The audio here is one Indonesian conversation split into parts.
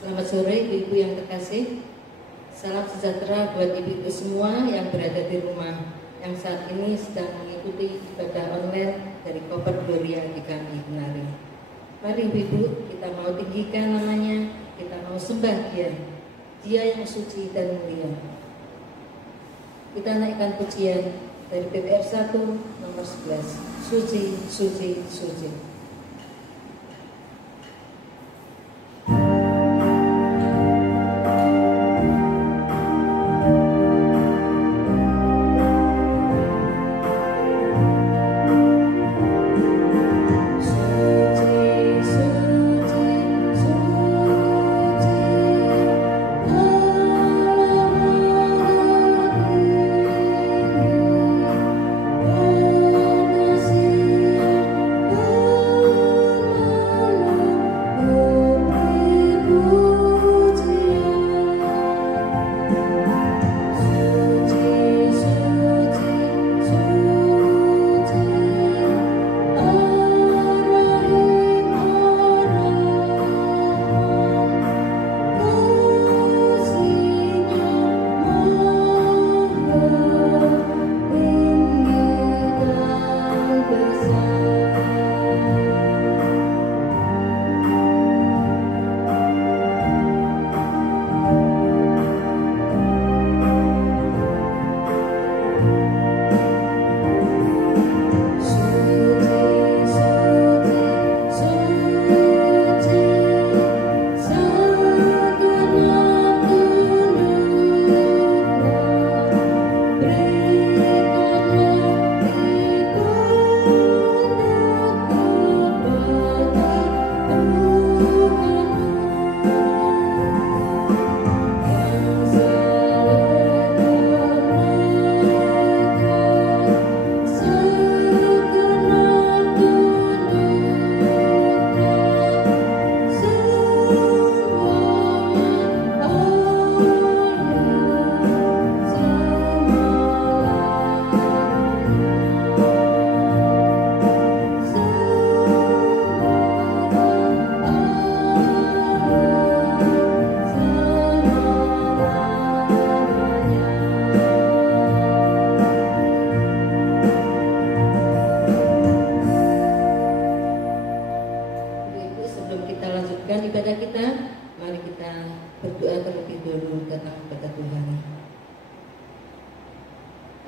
Selamat sore Ibu-Ibu yang terkasih. Salam sejahtera buat Ibu-Ibu semua yang berada di rumah, yang saat ini sedang mengikuti ibadah online dari Koper Gloria di kami Kenari. Mari Ibu-Ibu, kita mau tinggikan namanya, kita mau sembah Dia yang suci dan mulia. Kita naikkan pujian dari PPR 1 nomor 11. Suci, suci, suci.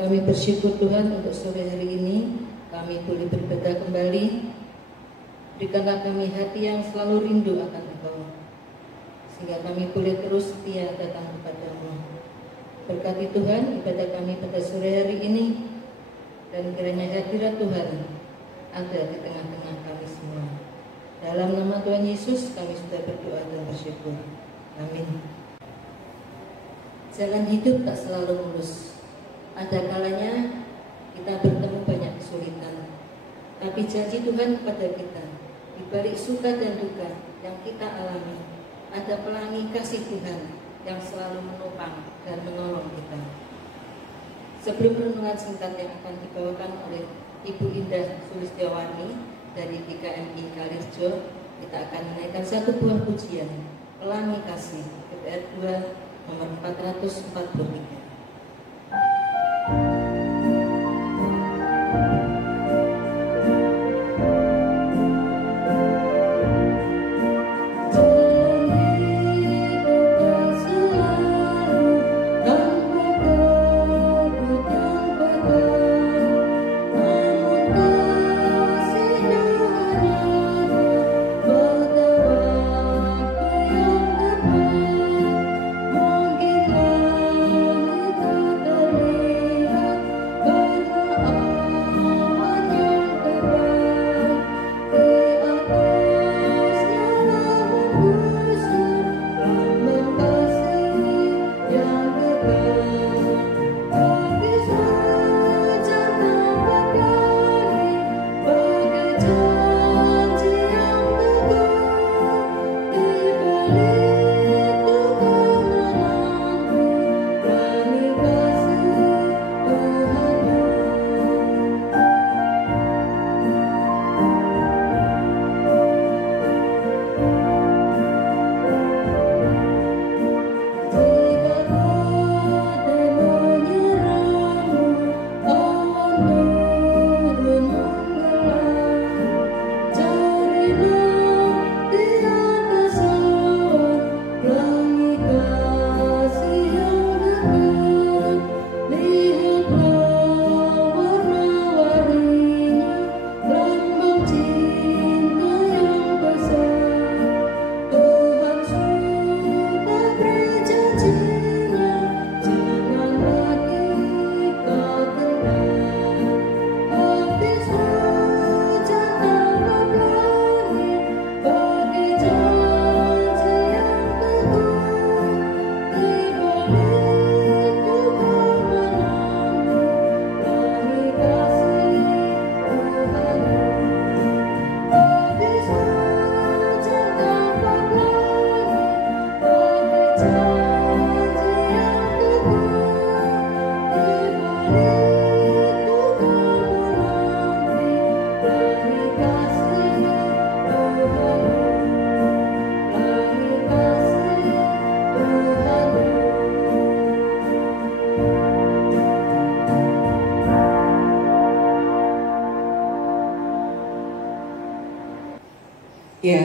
Kami bersyukur Tuhan untuk sore hari ini kami boleh beribadah kembali. Berikanlah kami hati yang selalu rindu akan Engkau, sehingga kami boleh terus setia datang kepadamu. Berkati Tuhan ibadah kami pada sore hari ini, dan kiranya hadirat Tuhan ada di tengah-tengah kami semua. Dalam nama Tuhan Yesus kami sudah berdoa dan bersyukur. Amin. Jalan hidup tak selalu mulus. Ada kalanya kita bertemu banyak kesulitan, tapi janji Tuhan kepada kita, di balik suka dan duka yang kita alami, ada pelangi kasih Tuhan yang selalu menopang dan menolong kita. Sebelum renungan singkat yang akan dibawakan oleh Ibu Indah Sulistiawati dari GKMI Kalirjo, kita akan menaikkan satu buah pujian, Pelangi Kasih, PPR 2 nomor 443. Mungkin langit tak terlihat Ya,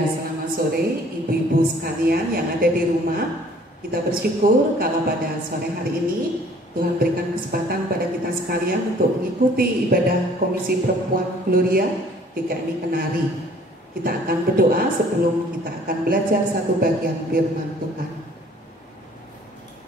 selamat sore ibu-ibu sekalian yang ada di rumah. Kita bersyukur kalau pada sore hari ini Tuhan berikan kesempatan pada kita sekalian untuk mengikuti ibadah Komisi Perempuan Gloria GKMI Kenari. Kita akan berdoa sebelum kita akan belajar satu bagian firman Tuhan.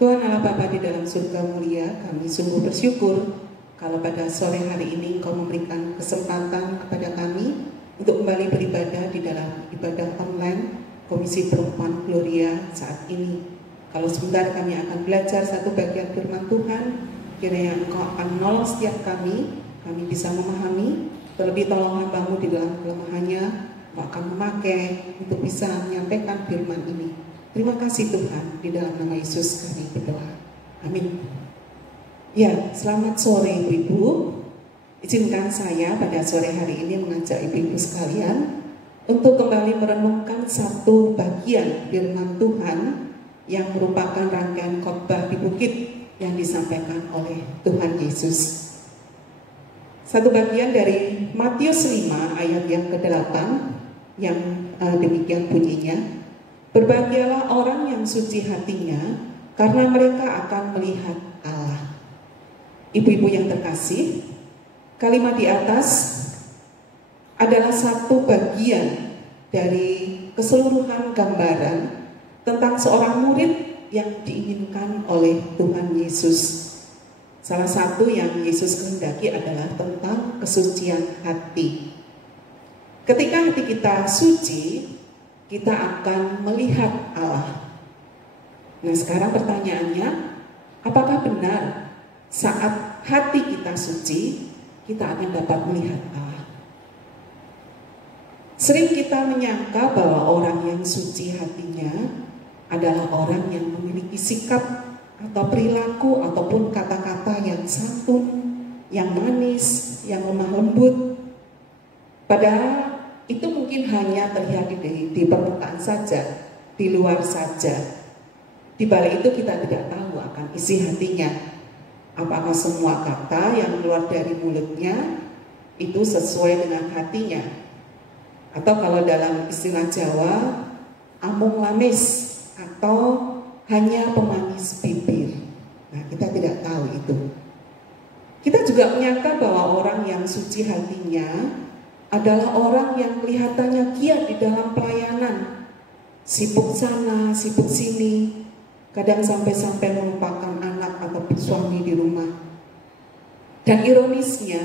Tuhan Allah Bapa di dalam surga mulia, kami sungguh bersyukur kalau pada sore hari ini Engkau memberikan kesempatan kepada kami untuk kembali beribadah di dalam ibadah online Komisi Perempuan Gloria saat ini. Kalau sebentar kami akan belajar satu bagian firman Tuhan, kiranya Engkau akan menolong setiap kami bisa memahami, terlebih tolong hamba-Mu di dalam kelemahannya, Engkau akan memakai untuk bisa menyampaikan firman ini. Terima kasih Tuhan, di dalam nama Yesus kami berdoa. Amin. Ya, selamat sore Ibu-ibu. Izinkan saya pada sore hari ini mengajak ibu-ibu sekalian untuk kembali merenungkan satu bagian firman Tuhan yang merupakan rangkaian khotbah di bukit yang disampaikan oleh Tuhan Yesus. Satu bagian dari Matius 5 ayat yang ke-8 yang demikian bunyinya, "Berbahagialah orang yang suci hatinya, karena mereka akan melihat Allah." Ibu-ibu yang terkasih, kalimat di atas adalah satu bagian dari keseluruhan gambaran tentang seorang murid yang diinginkan oleh Tuhan Yesus. Salah satu yang Yesus kehendaki adalah tentang kesucian hati. Ketika hati kita suci, kita akan melihat Allah. Nah, sekarang pertanyaannya, apakah benar saat hati kita suci, kita akan dapat melihat Allah? Sering kita menyangka bahwa orang yang suci hatinya adalah orang yang memiliki sikap atau perilaku ataupun kata-kata yang santun, yang manis, yang lemah lembut. Padahal itu mungkin hanya terlihat di permukaan saja, di luar saja. Di balik itu kita tidak tahu akan isi hatinya. Apakah semua kata yang keluar dari mulutnya itu sesuai dengan hatinya? Atau kalau dalam istilah Jawa, amung lamis, atau hanya pemanis bibir. Nah, kita tidak tahu itu. Kita juga menyangka bahwa orang yang suci hatinya adalah orang yang kelihatannya giat di dalam pelayanan, sibuk sana, sibuk sini, kadang sampai-sampai melupakan anak atau suami di rumah. Dan ironisnya,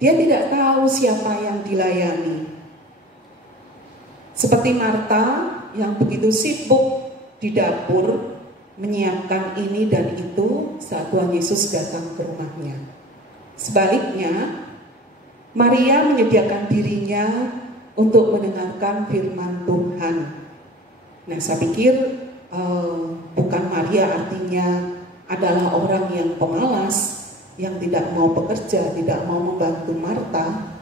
dia tidak tahu siapa yang dilayani. Seperti Marta yang begitu sibuk di dapur menyiapkan ini dan itu saat Tuhan Yesus datang ke rumahnya. Sebaliknya, Maria menyediakan dirinya untuk mendengarkan firman Tuhan. Nah, saya pikir bukan Maria artinya adalah orang yang pemalas, yang tidak mau bekerja, tidak mau membantu Marta.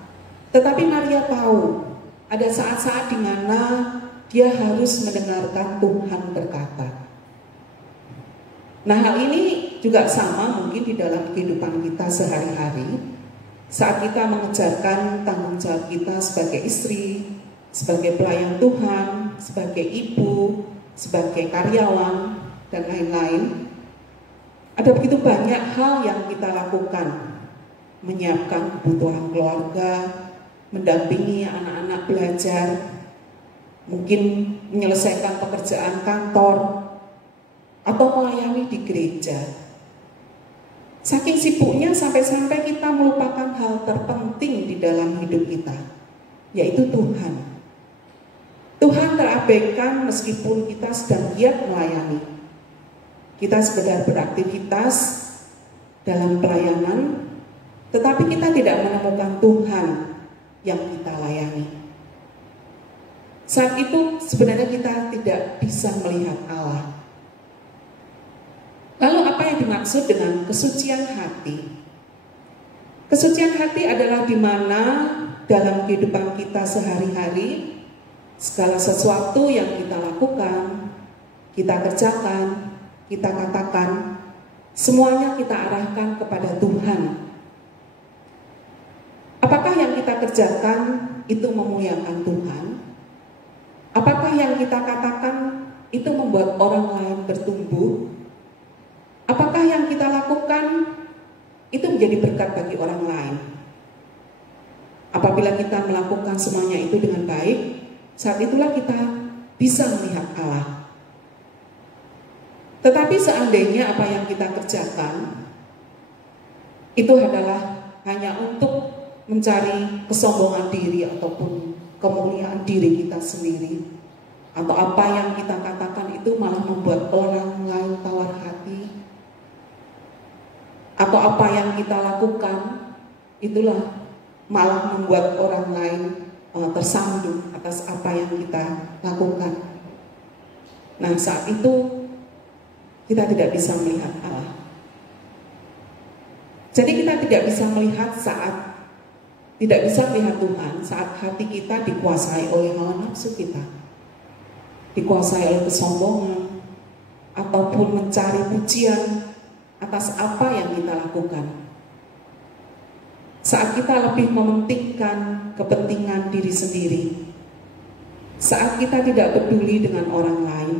Tetapi Maria tahu ada saat-saat di mana dia harus mendengarkan Tuhan berkata. Nah, hal ini juga sama mungkin di dalam kehidupan kita sehari-hari. Saat kita mengejarkan tanggung jawab kita sebagai istri, sebagai pelayan Tuhan, sebagai ibu, sebagai karyawan, dan lain-lain, ada begitu banyak hal yang kita lakukan. Menyiapkan kebutuhan keluarga, mendampingi anak-anak belajar, mungkin menyelesaikan pekerjaan kantor, atau melayani di gereja. Saking sibuknya sampai-sampai kita melupakan hal terpenting di dalam hidup kita, yaitu Tuhan. Tuhan terabaikan meskipun kita sedang giat melayani. Kita sekedar beraktivitas dalam pelayanan, tetapi kita tidak menemukan Tuhan yang kita layani. Saat itu sebenarnya kita tidak bisa melihat Allah. Lalu apa yang dimaksud dengan kesucian hati? Kesucian hati adalah di mana dalam kehidupan kita sehari-hari, segala sesuatu yang kita lakukan, kita kerjakan, kita katakan, semuanya kita arahkan kepada Tuhan. Apakah yang kita kerjakan itu memuliakan Tuhan? Apakah yang kita katakan itu membuat orang lain bertumbuh? Apakah yang kita lakukan itu menjadi berkat bagi orang lain? Apabila kita melakukan semuanya itu dengan baik, saat itulah kita bisa melihat Allah. Tetapi seandainya apa yang kita kerjakan itu adalah hanya untuk mencari kesombongan diri ataupun kemuliaan diri kita sendiri, atau apa yang kita katakan itu malah membuat orang lain tawar hati, atau apa yang kita lakukan itulah malah membuat orang lain tersandung atas apa yang kita lakukan. Nah, saat itu kita tidak bisa melihat Allah. Jadi kita tidak bisa melihat tidak bisa melihat Tuhan saat hati kita dikuasai oleh hawa nafsu kita, dikuasai oleh kesombongan, ataupun mencari pujian atas apa yang kita lakukan. Saat kita lebih mementingkan kepentingan diri sendiri, saat kita tidak peduli dengan orang lain,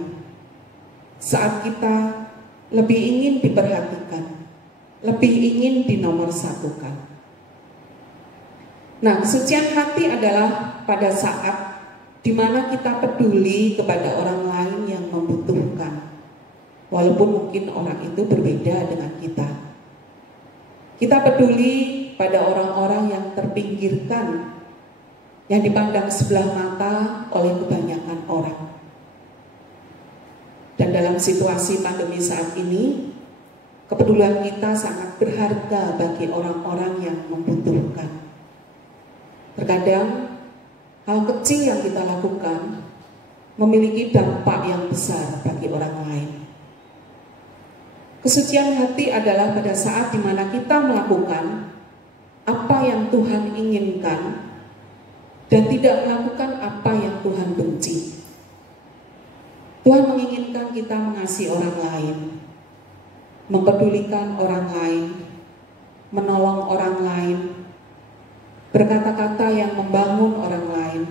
saat kita lebih ingin diperhatikan, lebih ingin dinomorsatukan. Nah, kesucian hati adalah pada saat di mana kita peduli kepada orang lain yang membutuhkan, walaupun mungkin orang itu berbeda dengan kita. Kita peduli pada orang-orang yang terpinggirkan, yang dipandang sebelah mata oleh kebanyakan orang. Dan dalam situasi pandemi saat ini, kepedulian kita sangat berharga bagi orang-orang yang membutuhkan. Terkadang hal kecil yang kita lakukan memiliki dampak yang besar bagi orang lain. Kesucian hati adalah pada saat di mana kita melakukan apa yang Tuhan inginkan dan tidak melakukan apa yang Tuhan benci. Tuhan menginginkan kita mengasihi orang lain, mempedulikan orang lain, menolong orang lain, berkata-kata yang membangun orang lain,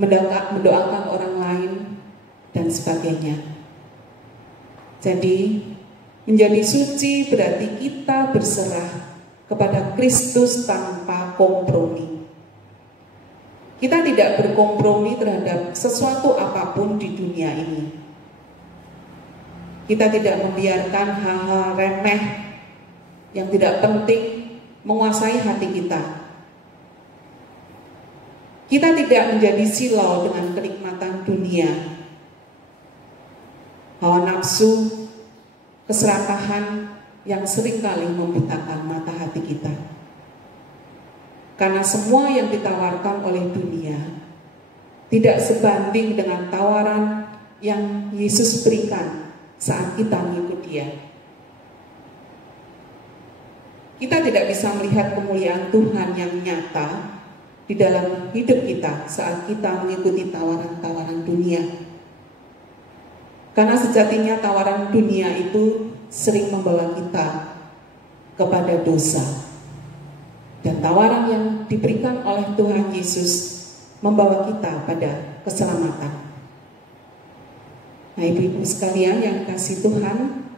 mendoakan orang lain, dan sebagainya. Jadi, menjadi suci berarti kita berserah kepada Kristus tanpa kompromi. Kita tidak berkompromi terhadap sesuatu apapun di dunia ini. Kita tidak membiarkan hal-hal remeh yang tidak penting menguasai hati kita. Kita tidak menjadi silau dengan kenikmatan dunia, hawa nafsu, keserakahan yang seringkali membutakan mata hati kita. Karena semua yang ditawarkan oleh dunia tidak sebanding dengan tawaran yang Yesus berikan saat kita mengikut Dia. Kita tidak bisa melihat kemuliaan Tuhan yang nyata di dalam hidup kita saat kita mengikuti tawaran-tawaran dunia. Karena sejatinya tawaran dunia itu sering membawa kita kepada dosa. Dan tawaran yang diberikan oleh Tuhan Yesus membawa kita pada keselamatan. Nah, ibu-ibu sekalian yang kasih Tuhan,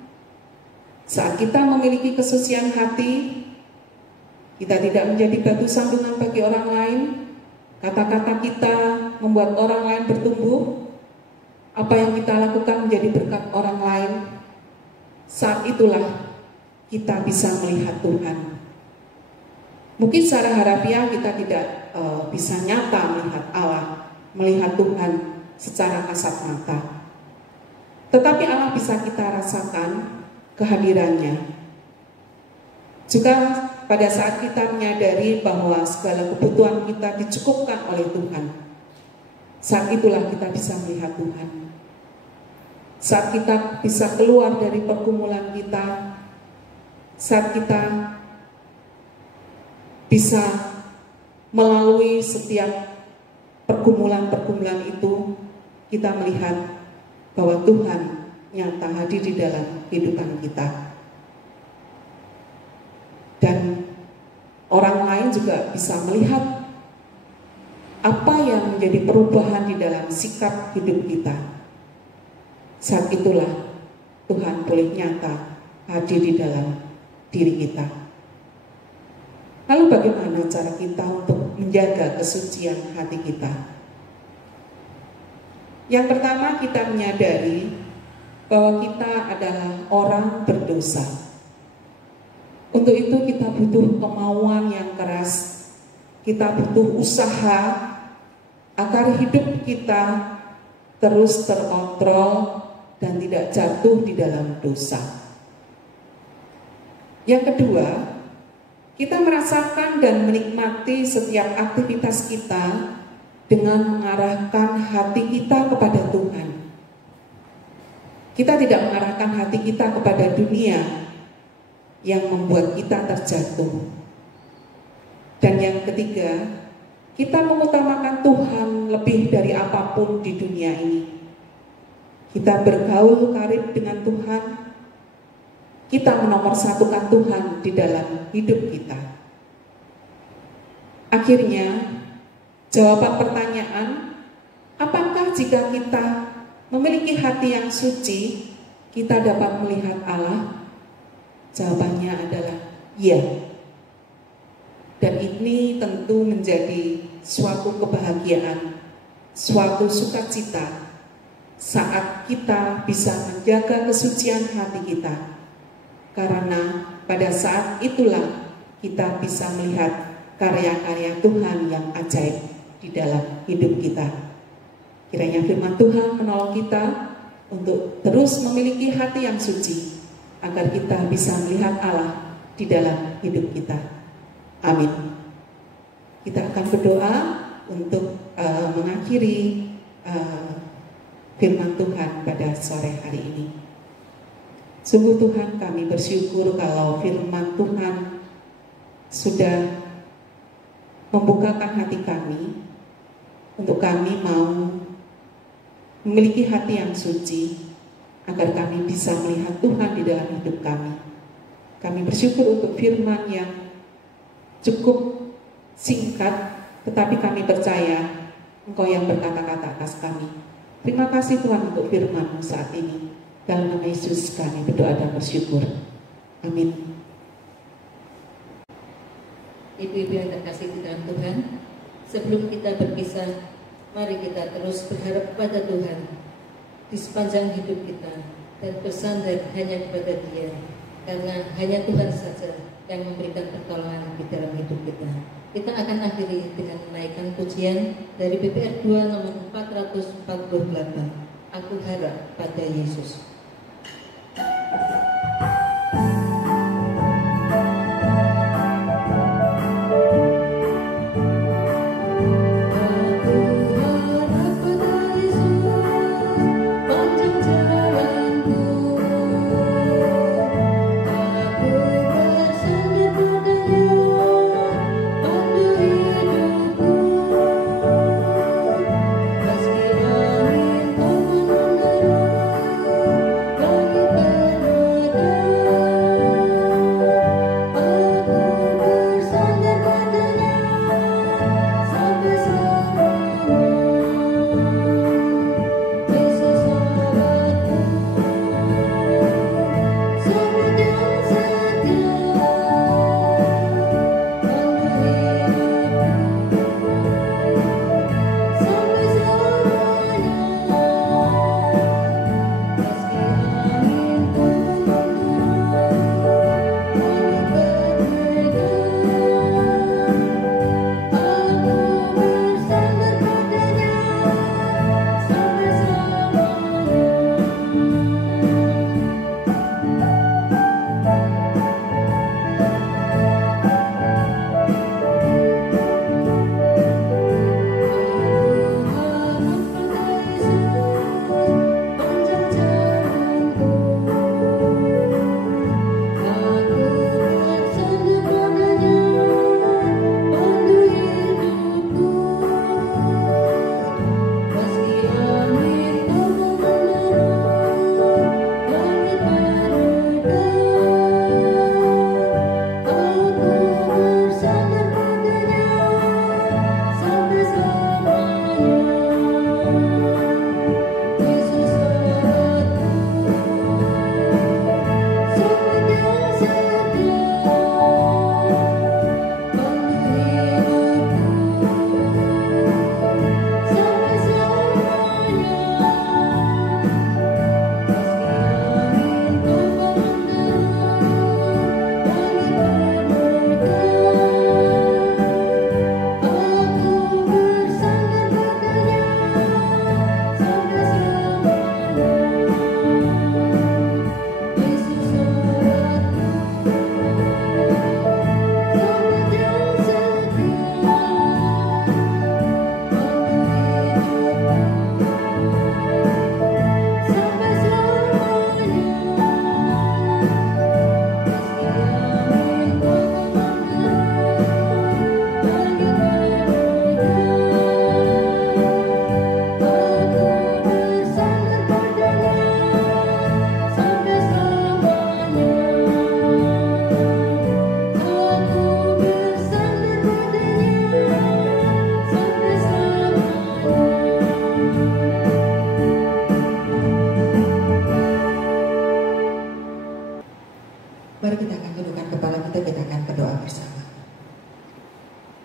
saat kita memiliki kesucian hati, kita tidak menjadi batu sandungan bagi orang lain. Kata-kata kita membuat orang lain bertumbuh. Apa yang kita lakukan menjadi berkat orang lain. Saat itulah kita bisa melihat Tuhan. Mungkin secara harafiah kita tidak bisa nyata melihat Allah, melihat Tuhan secara kasat mata. Tetapi Allah bisa kita rasakan kehadirannya. Juga pada saat kita menyadari bahwa segala kebutuhan kita dicukupkan oleh Tuhan, saat itulah kita bisa melihat Tuhan. Saat kita bisa keluar dari pergumulan kita, saat kita bisa melalui setiap pergumulan-pergumulan itu kita melihat bahwa Tuhan nyata hadir di dalam kehidupan kita. Dan orang lain juga bisa melihat apa yang menjadi perubahan di dalam sikap hidup kita. Saat itulah Tuhan boleh nyata hadir di dalam diri kita. Lalu bagaimana cara kita untuk menjaga kesucian hati kita? Yang pertama, kita menyadari bahwa kita adalah orang berdosa. Untuk itu kita butuh kemauan yang keras, kita butuh usaha agar hidup kita terus terkontrol dan tidak jatuh di dalam dosa. Yang kedua, kita merasakan dan menikmati setiap aktivitas kita dengan mengarahkan hati kita kepada Tuhan. Kita tidak mengarahkan hati kita kepada dunia yang membuat kita terjatuh. Dan yang ketiga, kita mengutamakan Tuhan lebih dari apapun di dunia ini. Kita bergaul karib dengan Tuhan. Kita menomorsatukan Tuhan di dalam hidup kita. Akhirnya, jawaban pertanyaan, apakah jika kita memiliki hati yang suci, kita dapat melihat Allah? Jawabannya adalah ya. Dan ini tentu menjadi suatu kebahagiaan, suatu sukacita saat kita bisa menjaga kesucian hati kita. Karena pada saat itulah kita bisa melihat karya-karya Tuhan yang ajaib di dalam hidup kita. Kiranya firman Tuhan menolong kita untuk terus memiliki hati yang suci, agar kita bisa melihat Allah di dalam hidup kita. Amin. Kita akan berdoa untuk mengakhiri firman Tuhan pada sore hari ini. Sungguh Tuhan, kami bersyukur kalau firman Tuhan sudah membukakan hati kami untuk kami mau memiliki hati yang suci, agar kami bisa melihat Tuhan di dalam hidup kami. Kami bersyukur untuk firman yang cukup singkat, tetapi kami percaya Engkau yang berkata-kata atas kami. Terima kasih Tuhan untuk firman-Mu saat ini. Dalam nama Yesus kami berdoa dan bersyukur. Amin. Ibu-ibu yang terkasih di dalam Tuhan, sebelum kita berpisah, mari kita terus berharap kepada Tuhan di sepanjang hidup kita dan bersandar hanya kepada Dia, karena hanya Tuhan saja yang memberikan pertolongan di dalam hidup kita. Kita akan akhiri dengan menaikkan pujian dari BPR 2 nomor 448. Aku harap pada Yesus. Meski angin kau menundara, langit penuh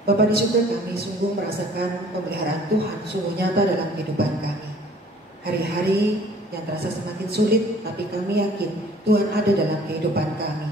Bapa di surga, kami sungguh merasakan pemeliharaan Tuhan sungguh nyata dalam kehidupan kami. Hari-hari yang terasa semakin sulit, tapi kami yakin Tuhan ada dalam kehidupan kami.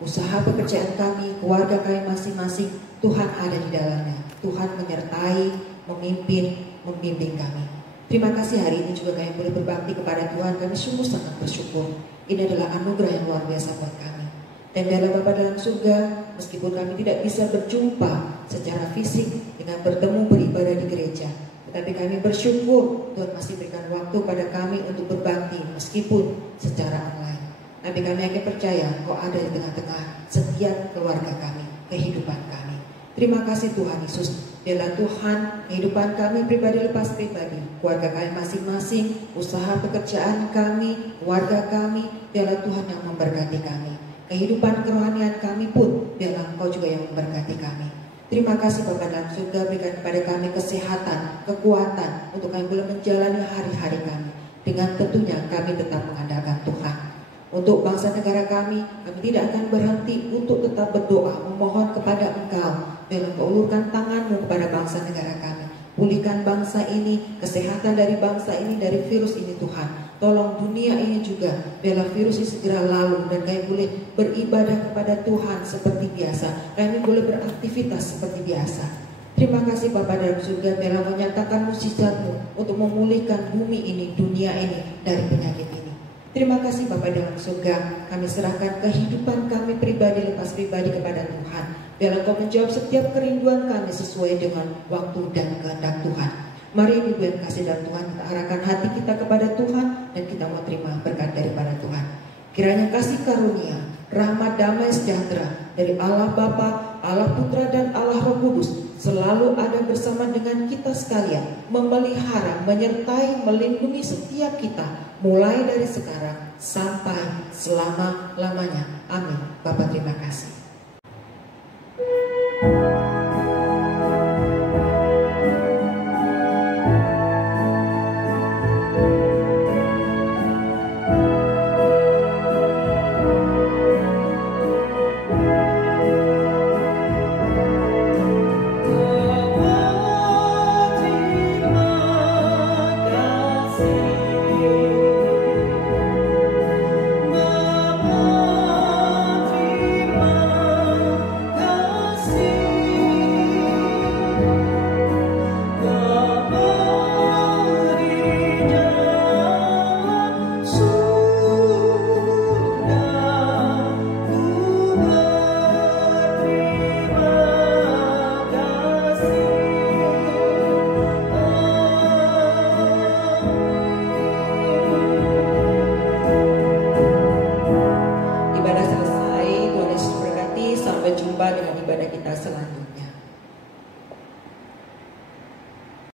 Usaha pekerjaan kami, keluarga kami masing-masing, Tuhan ada di dalamnya. Tuhan menyertai, memimpin, membimbing kami. Terima kasih hari ini juga kami boleh berbakti kepada Tuhan. Kami sungguh sangat bersyukur. Ini adalah anugerah yang luar biasa buat kami. Dan dalam Bapa dalam surga, meskipun kami tidak bisa berjumpa secara fisik dengan bertemu beribadah di gereja, tetapi kami bersyukur Tuhan masih berikan waktu pada kami untuk berbakti meskipun secara online. Tapi kami yakin percaya Kau ada di tengah-tengah setiap keluarga kami, kehidupan kami. Terima kasih Tuhan Yesus. Biarlah Tuhan kehidupan kami pribadi lepas pribadi, keluarga kami masing-masing, usaha pekerjaan kami, keluarga kami, biarlah Tuhan yang memberkati kami. Kehidupan kerohanian kami pun, biarlah Engkau juga yang memberkati kami. Terima kasih Bapa dalam surga, berikan kepada kami kesehatan, kekuatan untuk kami boleh menjalani hari-hari kami. Dengan tentunya kami tetap mengandalkan Tuhan. Untuk bangsa negara kami tidak akan berhenti untuk tetap berdoa, memohon kepada Engkau. Biarlah Engkau ulurkan tangan-Mu kepada bangsa negara kami. Pulihkan bangsa ini, kesehatan dari bangsa ini, dari virus ini Tuhan. Tolong dunia ini juga, biarlah virus ini segera lalu dan kami boleh beribadah kepada Tuhan seperti biasa. Kami boleh beraktivitas seperti biasa. Terima kasih Bapa dalam surga, biarlah menyatakan mukjizat-Mu untuk memulihkan bumi ini, dunia ini dari penyakit ini. Terima kasih Bapa dalam surga, kami serahkan kehidupan kami pribadi lepas pribadi kepada Tuhan. Biarlah Kau menjawab setiap kerinduan kami sesuai dengan waktu dan kehendak Tuhan. Mari Ibu yang kasih dalam Tuhan, kita arahkan hati kita kepada Tuhan dan kita mau terima berkat daripada Tuhan. Kiranya kasih karunia, rahmat, damai, sejahtera dari Allah Bapa, Allah Putra dan Allah Roh Kudus selalu ada bersama dengan kita sekalian, memelihara, menyertai, melindungi setiap kita mulai dari sekarang sampai selama-lamanya. Amin. Bapa terima kasih. Ibadah selesai, Tuhan Yesus berkati. Sampai jumpa dengan ibadah kita selanjutnya.